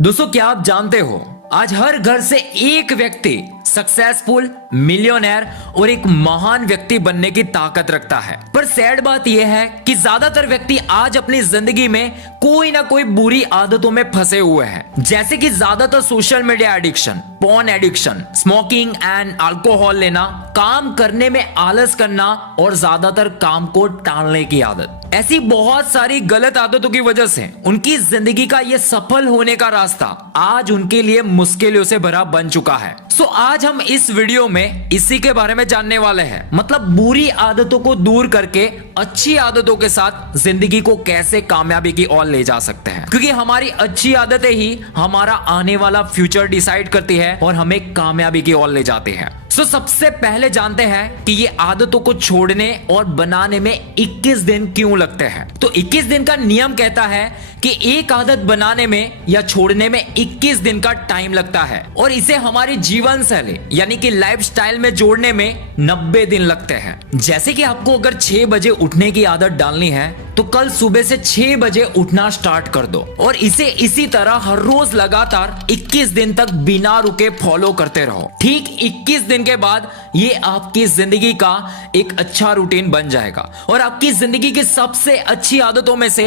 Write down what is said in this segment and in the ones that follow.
दोस्तों, क्या आप जानते हो आज हर घर से एक व्यक्ति सक्सेसफुल, मिलियनेयर और एक महान व्यक्ति बनने की ताकत रखता है। पर सैड बात यह है कि ज्यादातर व्यक्ति आज अपनी जिंदगी में कोई ना कोई बुरी आदतों में फंसे हुए हैं, जैसे कि ज्यादातर social media addiction, porn addiction, smoking and alcohol लेना, काम करने में आलस करना और ज्यादातर काम को टालने की आदत। ऐसी बहुत सारी गलत आदतों की वजह से उनकी जिंदगी का ये सफल होने का रास्ता आज उनके लिए मुश्किलों से भरा बन चुका है। सो आज हम इस वीडियो में इसी के बारे में जानने वाले हैं, मतलब बुरी आदतों को दूर करके अच्छी आदतों के साथ जिंदगी को कैसे कामयाबी की ओर ले जा सकते हैं, क्योंकि हमारी अच्छी आदतें ही हमारा आने वाला फ्यूचर डिसाइड करती है और हमें कामयाबी की ओर ले जाती है। सो सबसे पहले जानते हैं कि ये आदतों को छोड़ने और बनाने में 21 दिन क्यों लगते हैं। तो 21 दिन का नियम कहता है कि एक आदत बनाने में या छोड़ने में 21 दिन का टाइम लगता है और इसे हमारी जीवन शैली यानी कि लाइफस्टाइल में जोड़ने में 90 दिन लगते हैं। जैसे कि आपको अगर 6 बजे उठने की आदत डालनी है तो कल सुबह से 6 बजे उठना स्टार्ट कर दो और इसे इसी तरह हर रोज लगातार 21 दिन तक बिना रुके फॉलो करते रहो। ठीक 21 दिन के बाद ये आपकी जिंदगी का एक अच्छा रूटीन बन जाएगा और आपकी जिंदगी की सबसे अच्छी आदतों में से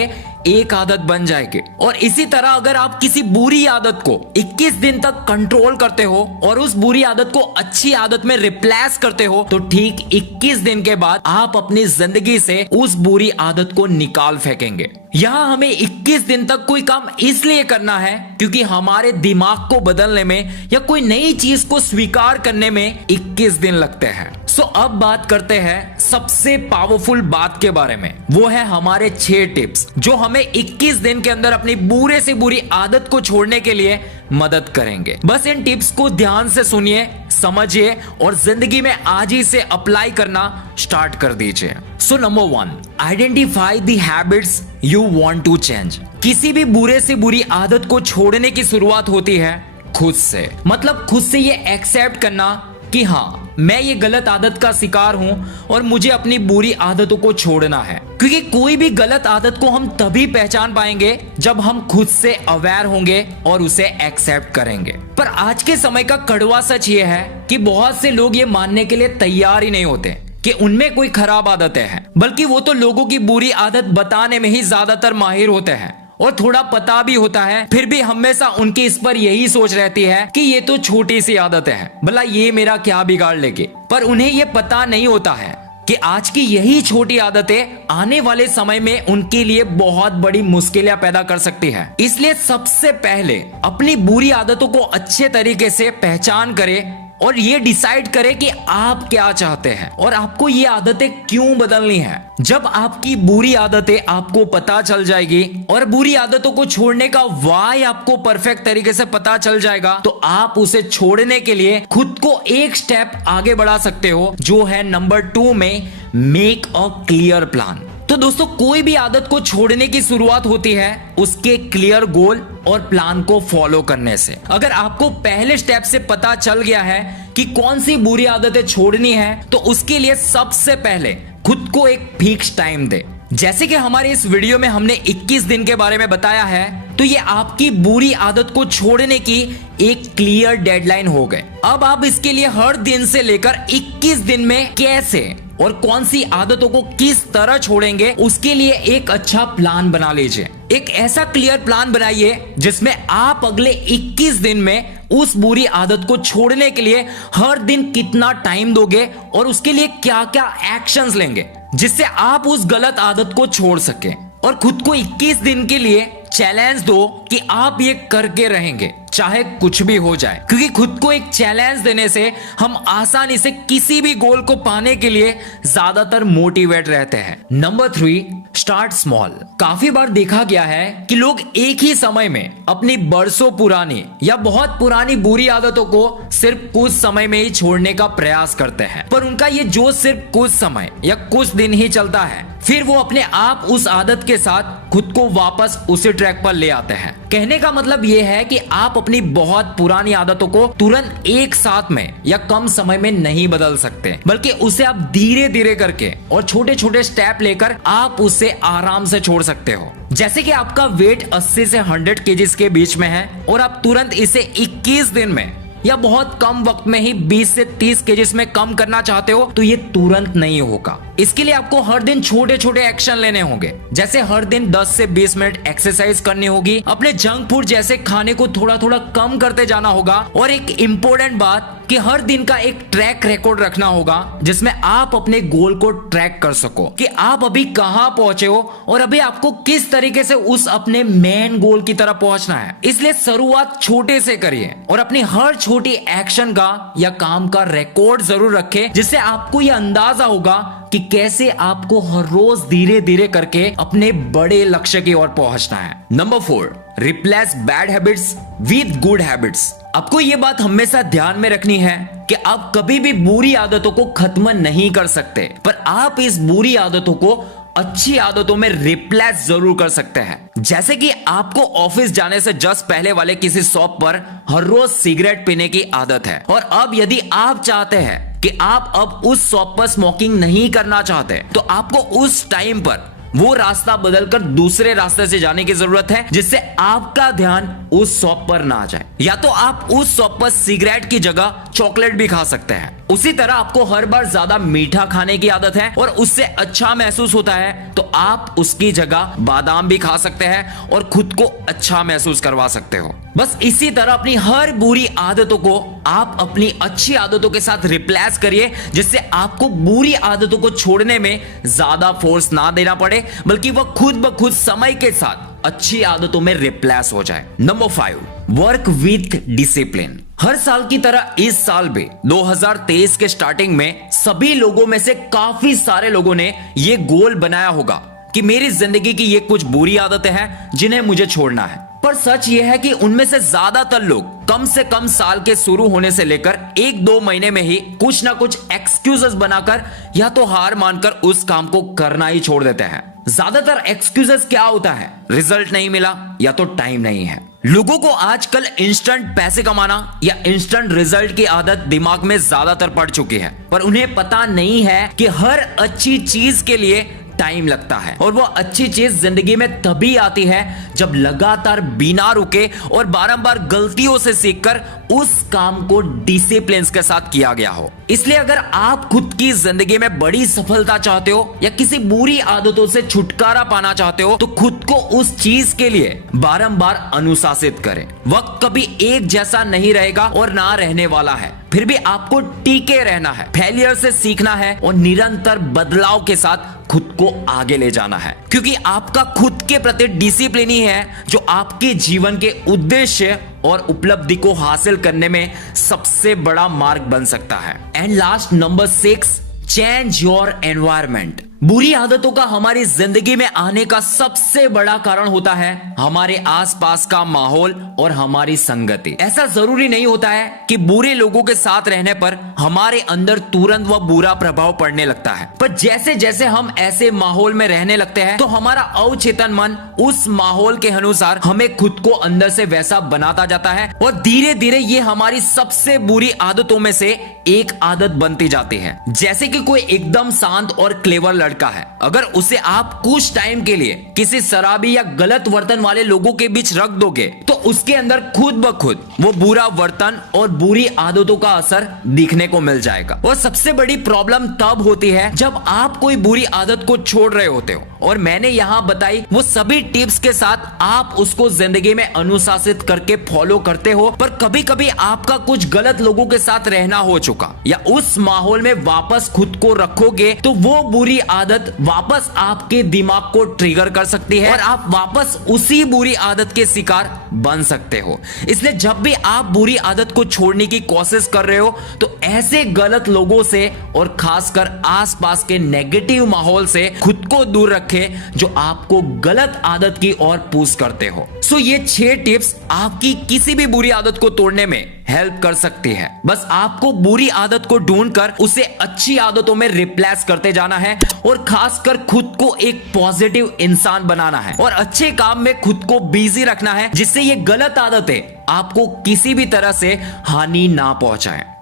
एक आदत बन जाएगी। और इसी तरह अगर आप किसी बुरी आदत को 21 दिन तक कंट्रोल करते हो और उस बुरी आदत को अच्छी आदत में रिप्लेस करते हो तो ठीक 21 दिन के बाद आप अपनी जिंदगी से उस बुरी आदत को निकाल फेंकेंगे। यहाँ हमें 21 दिन तक कोई काम इसलिए करना है क्योंकि हमारे दिमाग को बदलने में या कोई नई चीज को स्वीकार करने में 21 दिन लगते हैं। सो अब बात करते हैं सबसे पावरफुल बात के बारे में, वो है हमारे 6 टिप्स जो हमें 21 दिन के अंदर अपनी बुरे से बुरी आदत को छोड़ने के लिए मदद करेंगे। बस इन टिप्स को ध्यान से सुनिए, समझिए और जिंदगी में आज ही से अप्लाई करना स्टार्ट कर दीजिए। So number 1, identify the habits you want to change. किसी भी बुरे से बुरी आदत को छोड़ने की शुरुआत होती है खुद से, मतलब खुद से ये एक्सेप्ट करना कि हाँ, मैं ये गलत आदत का शिकार हूं और मुझे अपनी बुरी आदतों को छोड़ना है। क्योंकि कोई भी गलत आदत को हम तभी पहचान पाएंगे जब हम खुद से अवेयर होंगे और उसे एक्सेप्ट करेंगे। पर आज के समय का कड़वा सच ये है कि बहुत से लोग ये मानने के लिए तैयार ही नहीं होते कि उनमें कोई खराब आदतें हैं, बल्कि वो तो लोगों की बुरी आदत बताने में ही ज्यादातर माहिर होते हैं और थोड़ा पता भी होता है, फिर भी हमेशा उनकी इस पर यही सोच रहती है कि ये तो छोटी सी आदतें हैं, भला ये मेरा क्या बिगाड़ लेगी। पर उन्हें ये पता नहीं होता है कि आज की यही छोटी आदतें आने वाले समय में उनके लिए बहुत बड़ी मुश्किलें पैदा कर सकती है। इसलिए सबसे पहले अपनी बुरी आदतों को अच्छे तरीके से पहचान करें और ये डिसाइड करें कि आप क्या चाहते हैं और आपको ये आदतें क्यों बदलनी है। जब आपकी बुरी आदतें आपको पता चल जाएगी और बुरी आदतों को छोड़ने का वाई आपको परफेक्ट तरीके से पता चल जाएगा तो आप उसे छोड़ने के लिए खुद को एक स्टेप आगे बढ़ा सकते हो, जो है नंबर 2 में मेक अ क्लियर प्लान। तो दोस्तों, कोई भी आदत को छोड़ने की शुरुआत होती है उसके क्लियर गोल और प्लान को फॉलो करने से। अगर आपको पहले स्टेप से पता चल गया है कि कौन सी बुरी आदतें छोड़नी है तो उसके लिए सबसे पहले खुद को एक फिक्स टाइम दे। जैसे कि हमारे इस वीडियो में हमने 21 दिन के बारे में बताया है, तो ये आपकी बुरी आदत को छोड़ने की एक क्लियर डेडलाइन हो गए। अब आप इसके लिए हर दिन से लेकर 21 दिन में कैसे और कौन सी आदतों को किस तरह छोड़ेंगे उसके लिए एक अच्छा प्लान बना लीजिए। एक ऐसा क्लियर प्लान बनाइए जिसमें आप अगले 21 दिन में उस बुरी आदत को छोड़ने के लिए हर दिन कितना टाइम दोगे और उसके लिए क्या क्या एक्शंस लेंगे जिससे आप उस गलत आदत को छोड़ सके। और खुद को 21 दिन के लिए चैलेंज दो कि आप ये करके रहेंगे चाहे कुछ भी हो जाए, क्योंकि खुद को एक चैलेंज देने से हम आसानी से किसी भी गोल को पाने के लिए ज्यादातर मोटिवेट रहते हैं। Number 3, start small. काफी बार देखा गया है कि लोग एक ही समय में अपनी बरसों पुरानी या बहुत पुरानी बुरी आदतों को सिर्फ कुछ समय में ही छोड़ने का प्रयास करते हैं, पर उनका ये जोश सिर्फ कुछ समय या कुछ दिन ही चलता है, फिर वो अपने आप उस आदत के साथ खुद को वापस उसी ट्रैक पर ले आते हैं। कहने का मतलब ये है कि आप अपनी बहुत पुरानी आदतों को तुरंत एक साथ में या कम समय में नहीं बदल सकते, बल्कि उसे आप धीरे धीरे करके और छोटे छोटे स्टेप लेकर आप उसे आराम से छोड़ सकते हो। जैसे कि आपका वेट 80 से 100 केजीज के बीच में है और आप तुरंत इसे 21 दिन में या बहुत कम वक्त में ही 20 से 30 केजीज में कम करना चाहते हो, तो ये तुरंत नहीं होगा। इसके लिए आपको हर दिन छोटे छोटे एक्शन लेने होंगे, जैसे हर दिन 10 से 20 मिनट एक्सरसाइज करनी होगी, अपने जंक फूड जैसे खाने को थोड़ा थोड़ा कम करते जाना होगा, और एक इम्पोर्टेंट बात कि हर दिन का एक ट्रैक रिकॉर्ड रखना होगा जिसमें आप अपने गोल को ट्रैक कर सको कि आप अभी कहां पहुंचे हो और अभी आपको किस तरीके से उस अपने मेन गोल की तरफ पहुंचना है। इसलिए शुरुआत छोटे से करिए और अपनी हर छोटी एक्शन का या काम का रिकॉर्ड जरूर रखें, जिससे आपको यह अंदाजा होगा कि कैसे आपको हर रोज धीरे धीरे करके अपने बड़े लक्ष्य की ओर पहुंचना है। Number 4, replace bad habits with good habits. आपको यह बात हमेशा ध्यान में रखनी है कि आप कभी भी बुरी आदतों को खत्म नहीं कर सकते, पर आप इस बुरी आदतों को अच्छी आदतों में रिप्लेस जरूर कर सकते हैं। जैसे कि आपको ऑफिस जाने से जस्ट पहले वाले किसी शॉप पर हर रोज सिगरेट पीने की आदत है, और अब यदि आप चाहते हैं कि आप अब उस शॉप पर स्मोकिंग नहीं करना चाहते, तो आपको उस टाइम पर वो रास्ता बदलकर दूसरे रास्ते से जाने की जरूरत है, जिससे आपका ध्यान उस शॉप पर ना जाए। या तो आप उस शॉप पर सिगरेट की जगह चॉकलेट भी खा सकते हैं। उसी तरह आपको हर बार ज्यादा मीठा खाने की आदत है और उससे अच्छा महसूस होता है, तो आप उसकी जगह बादाम भी खा सकते हैं और खुद को अच्छा महसूस करवा सकते हो। बस इसी तरह अपनी हर बुरी आदतों को आप अपनी अच्छी आदतों के साथ रिप्लेस करिए, जिससे आपको बुरी आदतों को छोड़ने में ज्यादा फोर्स ना देना पड़े, बल्कि वह खुद ब खुद समय के साथ अच्छी आदतों में रिप्लेस हो जाए। Number 5, work with discipline. हर साल की तरह इस साल भी 2023 के स्टार्टिंग में सभी लोगों में से काफी सारे लोगों ने ये गोल बनाया होगा कि मेरी जिंदगी की ये कुछ बुरी आदतें हैं जिन्हें मुझे छोड़ना है। पर सच ये है कि उनमें से ज्यादातर लोग कम से कम साल के शुरू होने से लेकर 1-2 महीने में ही कुछ ना कुछ एक्सक्यूजेस बनाकर या तो हार मानकर उस काम को करना ही छोड़ देते हैं। ज्यादातर एक्सक्यूजेस क्या होता है? रिजल्ट नहीं मिला या तो टाइम नहीं है। लोगों को आजकल इंस्टेंट पैसे कमाना या इंस्टेंट रिजल्ट की आदत दिमाग में ज्यादातर पड़ चुकी है, पर उन्हें पता नहीं है कि हर अच्छी चीज के लिए टाइम लगता है, और वो अच्छी चीज जिंदगी में तभी आती है जब लगातार बिना रुके और बारंबार गलतियों से सीखकर उस काम को डिसिप्लिन के साथ किया गया हो। इसलिए अगर आप खुद की जिंदगी में बड़ी सफलता चाहते हो या किसी बुरी आदतों से छुटकारा पाना चाहते हो, तो खुद को उस चीज के लिए बारंबार अनुशासित करें। वक्त कभी एक जैसा नहीं रहेगा और ना रहने वाला है, फिर भी आपको टिके रहना है, फेलियर से सीखना है और निरंतर बदलाव के साथ खुद को आगे ले जाना है, क्योंकि आपका खुद के प्रति डिसिप्लिन ही है जो आपके जीवन के उद्देश्य और उपलब्धि को हासिल करने में सबसे बड़ा मार्ग बन सकता है। And last, number 6, change your environment. बुरी आदतों का हमारी जिंदगी में आने का सबसे बड़ा कारण होता है हमारे आसपास का माहौल और हमारी संगति। ऐसा जरूरी नहीं होता है कि बुरे लोगों के साथ रहने पर हमारे अंदर तुरंत वह बुरा प्रभाव पड़ने लगता है, पर जैसे जैसे हम ऐसे माहौल में रहने लगते हैं तो हमारा अवचेतन मन उस माहौल के अनुसार हमें खुद को अंदर से वैसा बनाता जाता है, और धीरे धीरे ये हमारी सबसे बुरी आदतों में से एक आदत बनती जाती है। जैसे कि कोई एकदम शांत और क्लेवर लड़का है, अगर उसे आप कुछ टाइम के लिए किसी शराबी या गलत वर्तन वाले लोगों के बीच रख दोगे, तो उसके अंदर खुद ब खुद वो बुरा वर्तन और बुरी आदतों का असर दिखने को मिल जाएगा। और सबसे बड़ी प्रॉब्लम तब होती है जब आप कोई बुरी आदत को छोड़ रहे होते हो, और मैंने यहां बताई वो सभी टिप्स के साथ आप उसको जिंदगी में अनुशासित करके फॉलो करते हो, पर कभी कभी आपका कुछ गलत लोगों के साथ रहना हो चुका या उस माहौल में वापस खुद को रखोगे, तो वो बुरी आदत वापस आपके दिमाग को ट्रिगर कर सकती है और आप वापस उसी बुरी आदत के शिकार बन सकते हो। इसलिए जब भी आप बुरी आदत को छोड़ने की कोशिश कर रहे हो, तो ऐसे गलत लोगों से और खासकर आसपास के नेगेटिव माहौल से खुद को दूर रखें रखें जो आपको गलत आदत की ओर पुश करते हो। सो ये 6 टिप्स आपकी किसी भी बुरी आदत को तोड़ने में हेल्प कर सकती है। बस आपको बुरी आदत को ढूंढकर उसे अच्छी आदतों में रिप्लेस करते जाना है और खासकर खुद को एक पॉजिटिव इंसान बनाना है और अच्छे काम में खुद को बिजी रखना है, जिससे ये गलत आदतें आपको किसी भी तरह से हानि ना पहुंचाएं।